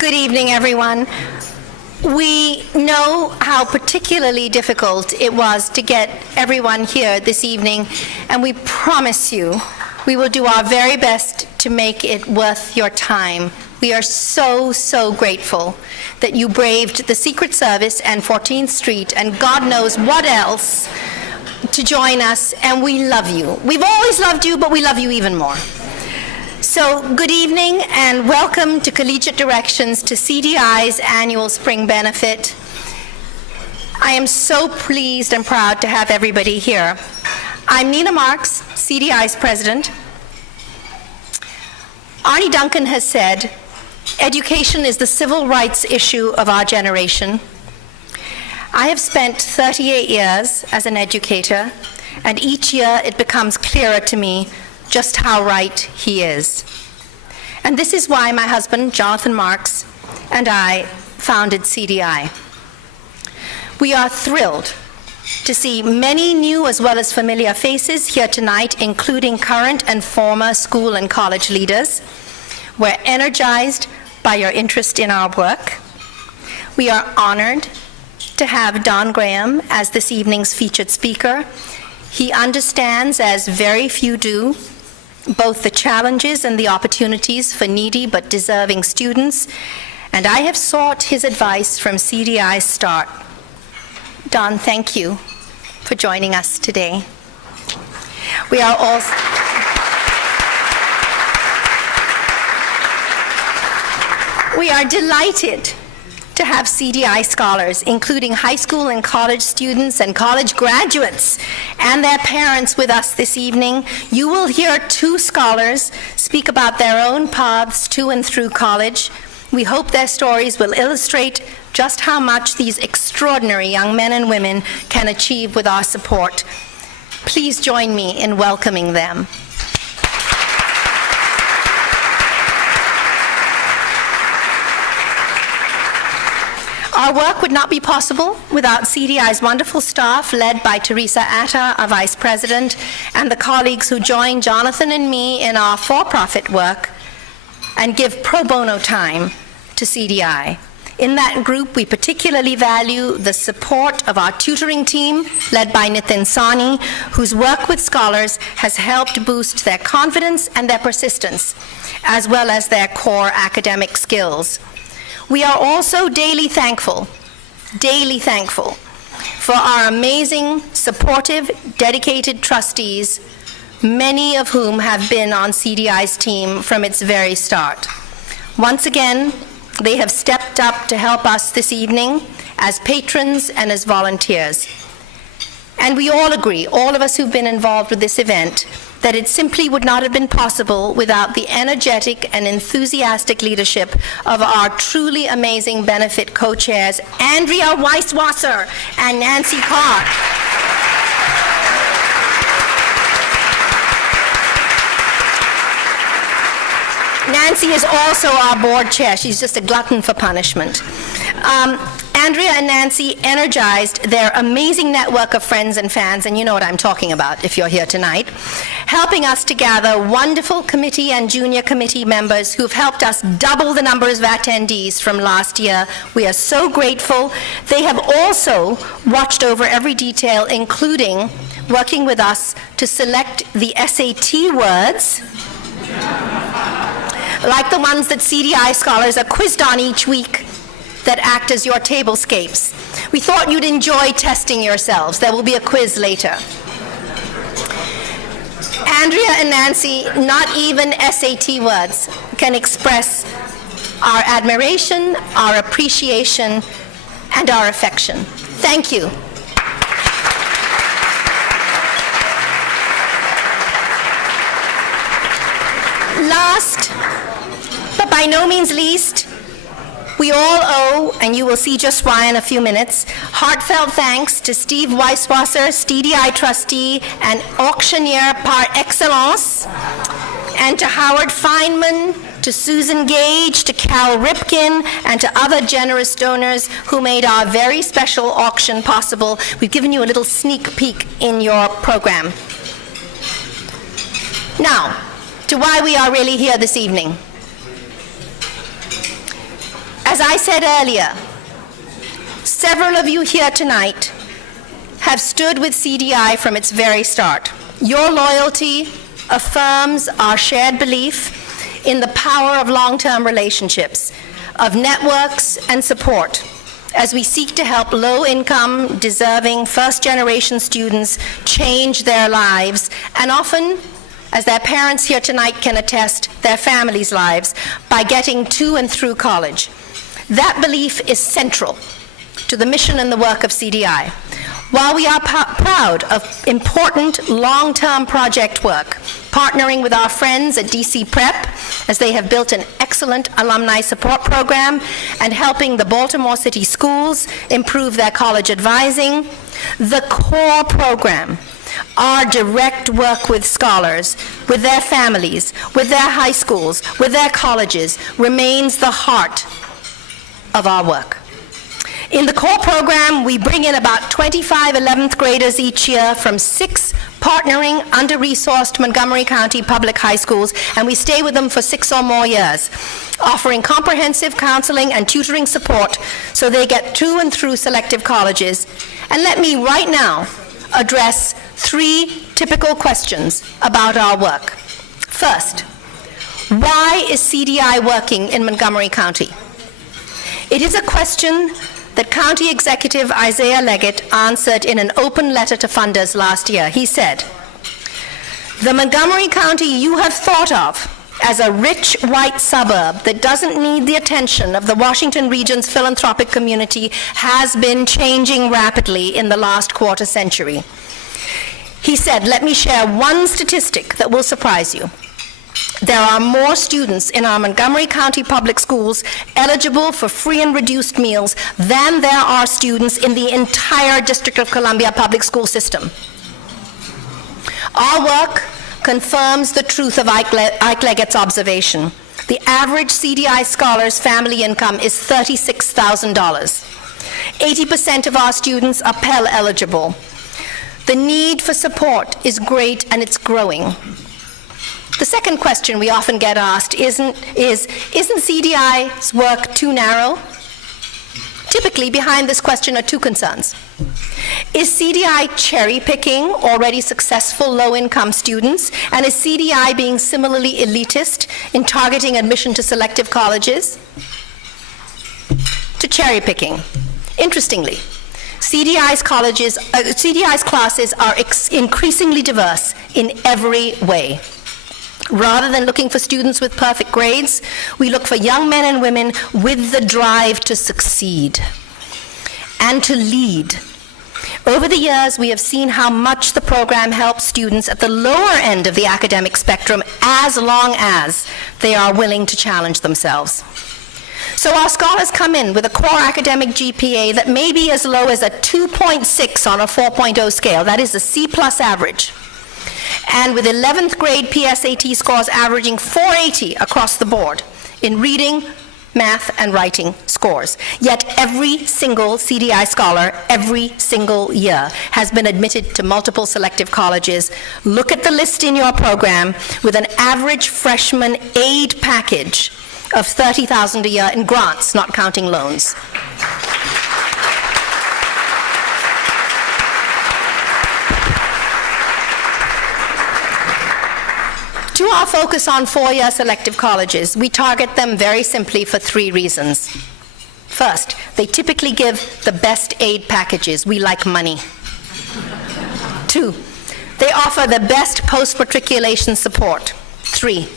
Good evening, everyone. We know how particularly difficult it was to get everyone here this evening, and we promise you we will do our very best to make it worth your time. We are so, so grateful that you braved the Secret Service and 14th Street and God knows what else to join us, and we love you. We've always loved you, but we love you even more. So, good evening and welcome to Collegiate Directions to CDI's annual Spring Benefit. I am so pleased and proud to have everybody here. I'm Nina Marks, CDI's president. Arne Duncan has said, education is the civil rights issue of our generation. I have spent 38 years as an educator, and each year it becomes clearer to me just how right he is. And this is why my husband, Jonathan Marks, and I founded CDI. We are thrilled to see many new as well as familiar faces here tonight, including current and former school and college leaders. We're energized by your interest in our work. We are honored to have Don Graham as this evening's featured speaker. He understands, as very few do, both the challenges and the opportunities for needy but deserving students, and I have sought his advice from CDI's start. Don, thank you for joining us today. We are delighted to have CDI scholars, including high school and college students and college graduates and their parents with us this evening. You will hear two scholars speak about their own paths to and through college. We hope their stories will illustrate just how much these extraordinary young men and women can achieve with our support. Please join me in welcoming them. Our work would not be possible without CDI's wonderful staff, led by Teresa Atta, our Vice President, and the colleagues who join Jonathan and me in our for-profit work and give pro bono time to CDI. In that group, we particularly value the support of our tutoring team, led by Nitin Sani, whose work with scholars has helped boost their confidence and their persistence, as well as their core academic skills. We are also daily thankful for our amazing, supportive, dedicated trustees, many of whom have been on CDI's team from its very start. Once again, they have stepped up to help us this evening as patrons and as volunteers. And we all agree, all of us who've been involved with this event, that it simply would not have been possible without the energetic and enthusiastic leadership of our truly amazing benefit co-chairs, Andrea Weisswasser and Nancy Carr. Nancy is also our board chair. She's just a glutton for punishment. Andrea and Nancy energized their amazing network of friends and fans, and you know what I'm talking about if you're here tonight, helping us to gather wonderful committee and junior committee members who've helped us double the numbers of attendees from last year. We are so grateful. They have also watched over every detail, including working with us to select the SAT words, like the ones that CDI scholars are quizzed on each week, that act as your tablescapes. We thought you'd enjoy testing yourselves. There will be a quiz later. Andrea and Nancy, not even SAT words can express our admiration, our appreciation, and our affection. Thank you. Last, but by no means least, we all owe, and you will see just why in a few minutes, heartfelt thanks to Steve Weisswasser, CDI trustee and auctioneer par excellence, and to Howard Feynman, to Susan Gage, to Cal Ripkin, and to other generous donors who made our very special auction possible. We've given you a little sneak peek in your program. Now, to why we are really here this evening. As I said earlier, several of you here tonight have stood with CDI from its very start. Your loyalty affirms our shared belief in the power of long-term relationships, of networks and support, as we seek to help low-income, deserving, first-generation students change their lives, and often, as their parents here tonight can attest, their families' lives, by getting to and through college. That belief is central to the mission and the work of CDI. While we are proud of important long-term project work, partnering with our friends at DC Prep, as they have built an excellent alumni support program, and helping the Baltimore City Schools improve their college advising, the core program, our direct work with scholars, with their families, with their high schools, with their colleges, remains the heart of our work. In the core program, we bring in about 25 11th graders each year from 6 partnering, under-resourced Montgomery County public high schools, and we stay with them for 6 or more years, offering comprehensive counseling and tutoring support so they get to and through selective colleges. And let me right now address 3 typical questions about our work. First, why is CDI working in Montgomery County? It is a question that County Executive Isaiah Leggett answered in an open letter to funders last year. He said, "The Montgomery County you have thought of as a rich white suburb that doesn't need the attention of the Washington region's philanthropic community has been changing rapidly in the last quarter century." He said, "Let me share one statistic that will surprise you. There are more students in our Montgomery County public schools eligible for free and reduced meals than there are students in the entire District of Columbia public school system." Our work confirms the truth of Ike Leggett's observation. The average CDI scholar's family income is $36,000. 80% of our students are Pell eligible. The need for support is great and it's growing. The second question we often get asked isn't CDI's work too narrow? Typically, behind this question are 2 concerns. Is CDI cherry-picking already successful low-income students? And is CDI being similarly elitist in targeting admission to selective colleges? To cherry-picking. Interestingly, CDI's classes are increasingly diverse in every way. Rather than looking for students with perfect grades, we look for young men and women with the drive to succeed and to lead. Over the years, we have seen how much the program helps students at the lower end of the academic spectrum as long as they are willing to challenge themselves. So our scholars come in with a core academic GPA that may be as low as a 2.6 on a 4.0 scale. That is a C+ average. And with 11th grade PSAT scores averaging 480 across the board in reading, math, and writing scores. Yet every single CDI scholar, every single year, has been admitted to multiple selective colleges. Look at the list in your program with an average freshman aid package of $30,000 a year in grants, not counting loans. To our focus on 4-year selective colleges, we target them very simply for 3 reasons. First, they typically give the best aid packages. We like money. 2, they offer the best post-matriculation support. 3,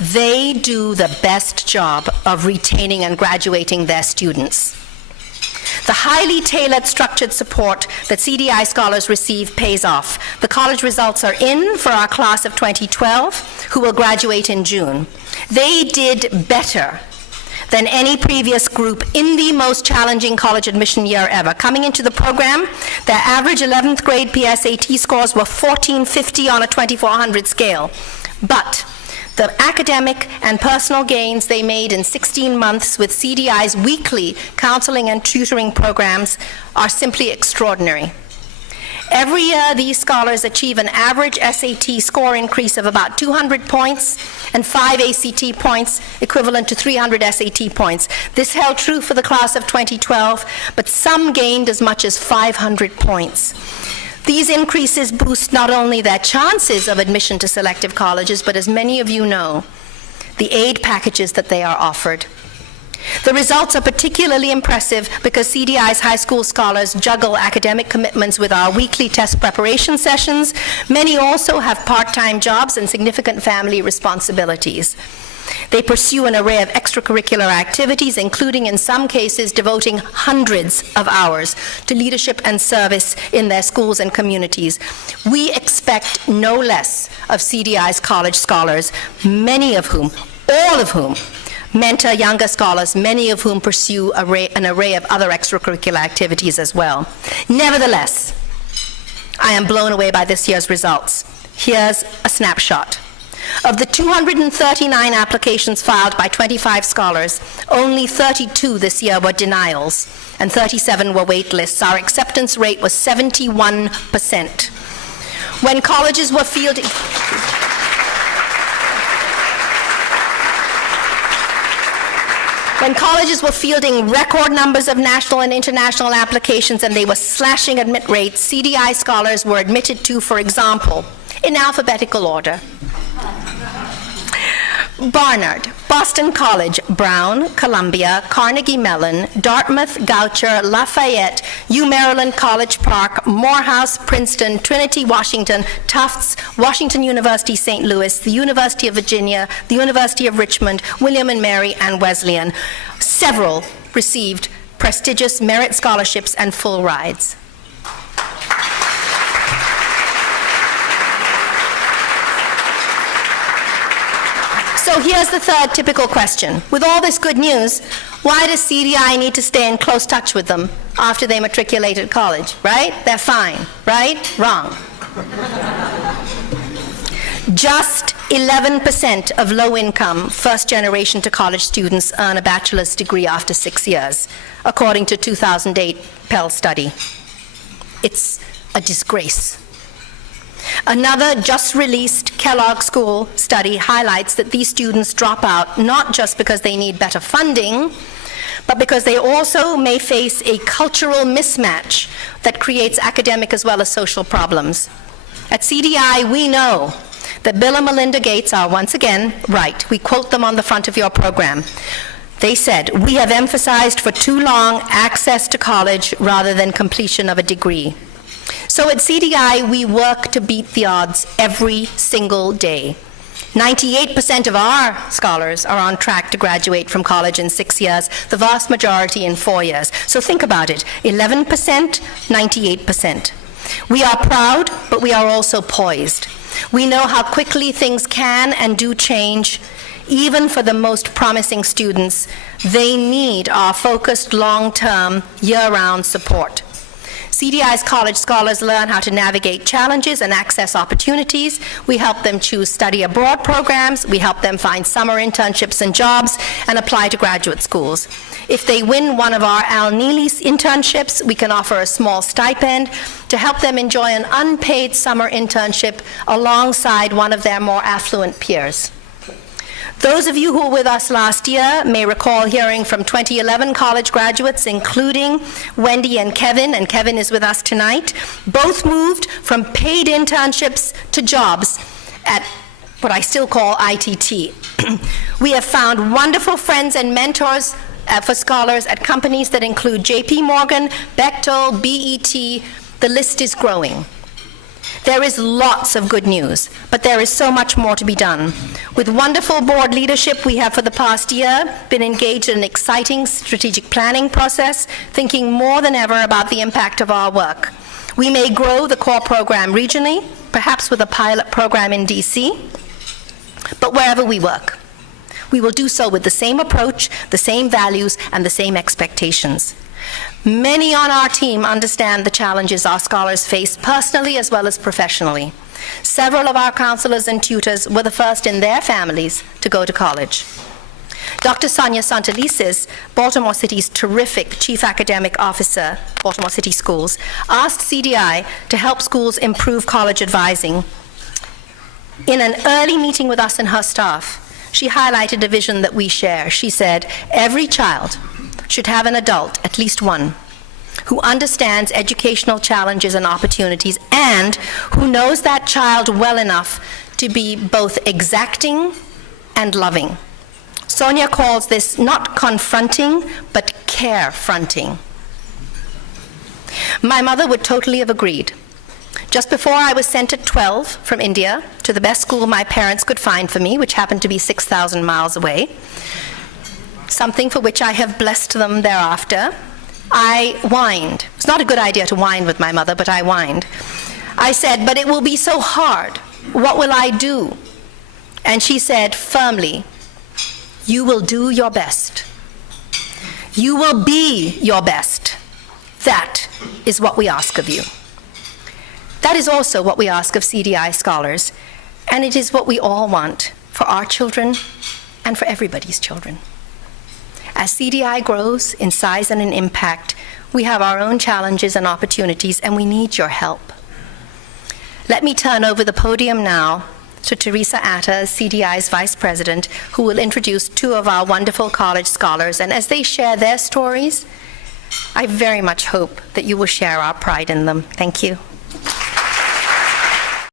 they do the best job of retaining and graduating their students. The highly tailored structured support that CDI scholars receive pays off. The college results are in for our class of 2012, who will graduate in June. They did better than any previous group in the most challenging college admission year ever. Coming into the program, their average 11th grade PSAT scores were 1450 on a 2400 scale. But the academic and personal gains they made in 16 months with CDI's weekly counseling and tutoring programs are simply extraordinary. Every year, these scholars achieve an average SAT score increase of about 200 points and 5 ACT points, equivalent to 300 SAT points. This held true for the class of 2012, but some gained as much as 500 points. These increases boost not only their chances of admission to selective colleges, but as many of you know, the aid packages that they are offered. The results are particularly impressive because CDI's high school scholars juggle academic commitments with our weekly test preparation sessions. Many also have part-time jobs and significant family responsibilities. They pursue an array of extracurricular activities, including, in some cases, devoting hundreds of hours to leadership and service in their schools and communities. We expect no less of CDI's college scholars, many of whom, all of whom, mentor younger scholars, many of whom pursue an array of other extracurricular activities as well. Nevertheless, I am blown away by this year's results. Here's a snapshot. Of the 239 applications filed by 25 scholars, only 32 this year were denials, and 37 were wait lists. Our acceptance rate was 71%. When colleges were fielding... When colleges were fielding record numbers of national and international applications and they were slashing admit rates, CDI scholars were admitted to, for example, in alphabetical order: Barnard, Boston College, Brown, Columbia, Carnegie Mellon, Dartmouth, Goucher, Lafayette, UMaryland College Park, Morehouse, Princeton, Trinity, Washington, Tufts, Washington University, St. Louis, the University of Virginia, the University of Richmond, William and Mary, and Wesleyan. Several received prestigious merit scholarships and full rides. So here's the third typical question. With all this good news, why does CDI need to stay in close touch with them after they matriculate at college, right? They're fine, right? Wrong. Just 11% of low-income, first-generation to college students earn a bachelor's degree after 6 years, according to 2008 Pell study. It's a disgrace. Another just-released Kellogg School study highlights that these students drop out not just because they need better funding, but because they also may face a cultural mismatch that creates academic as well as social problems. At CDI, we know that Bill and Melinda Gates are once again right. We quote them on the front of your program. They said, "We have emphasized for too long access to college rather than completion of a degree." So at CDI, we work to beat the odds every single day. 98% of our scholars are on track to graduate from college in 6 years, the vast majority in 4 years. So think about it, 11%, 98%. We are proud, but we are also poised. We know how quickly things can and do change. Even for the most promising students, they need our focused, long-term, year-round support. CDI's college scholars learn how to navigate challenges and access opportunities. We help them choose study abroad programs. We help them find summer internships and jobs and apply to graduate schools. If they win one of our Al Neely internships, we can offer a small stipend to help them enjoy an unpaid summer internship alongside one of their more affluent peers. Those of you who were with us last year may recall hearing from 2011 college graduates, including Wendy and Kevin is with us tonight. Both moved from paid internships to jobs at what I still call ITT. We have found wonderful friends and mentors for scholars at companies that include JP Morgan, Bechtel, BET. The list is growing. There is lots of good news, but there is so much more to be done. With wonderful board leadership, we have for the past year been engaged in an exciting strategic planning process, thinking more than ever about the impact of our work. We may grow the core program regionally, perhaps with a pilot program in DC, but wherever we work, we will do so with the same approach, the same values, and the same expectations. Many on our team understand the challenges our scholars face personally as well as professionally. Several of our counselors and tutors were the first in their families to go to college. Dr. Sonia Santelises, Baltimore City's terrific Chief Academic Officer, Baltimore City Schools, asked CDI to help schools improve college advising. In an early meeting with us and her staff, she highlighted a vision that we share. She said, every child should have an adult, at least one, who understands educational challenges and opportunities and who knows that child well enough to be both exacting and loving. Sonia calls this not confronting, but care-fronting. My mother would totally have agreed. Just before I was sent at 12 from India to the best school my parents could find for me, which happened to be 6,000 miles away, something for which I have blessed them thereafter, I whined. It's not a good idea to whine with my mother, but I whined. I said, but it will be so hard. What will I do? And she said firmly, you will do your best. You will be your best. That is what we ask of you. That is also what we ask of CDI scholars, and it is what we all want for our children and for everybody's children. As CDI grows in size and in impact, we have our own challenges and opportunities, and we need your help. Let me turn over the podium now to Teresa Atta, CDI's Vice President, who will introduce two of our wonderful college scholars. And as they share their stories, I very much hope that you will share our pride in them. Thank you.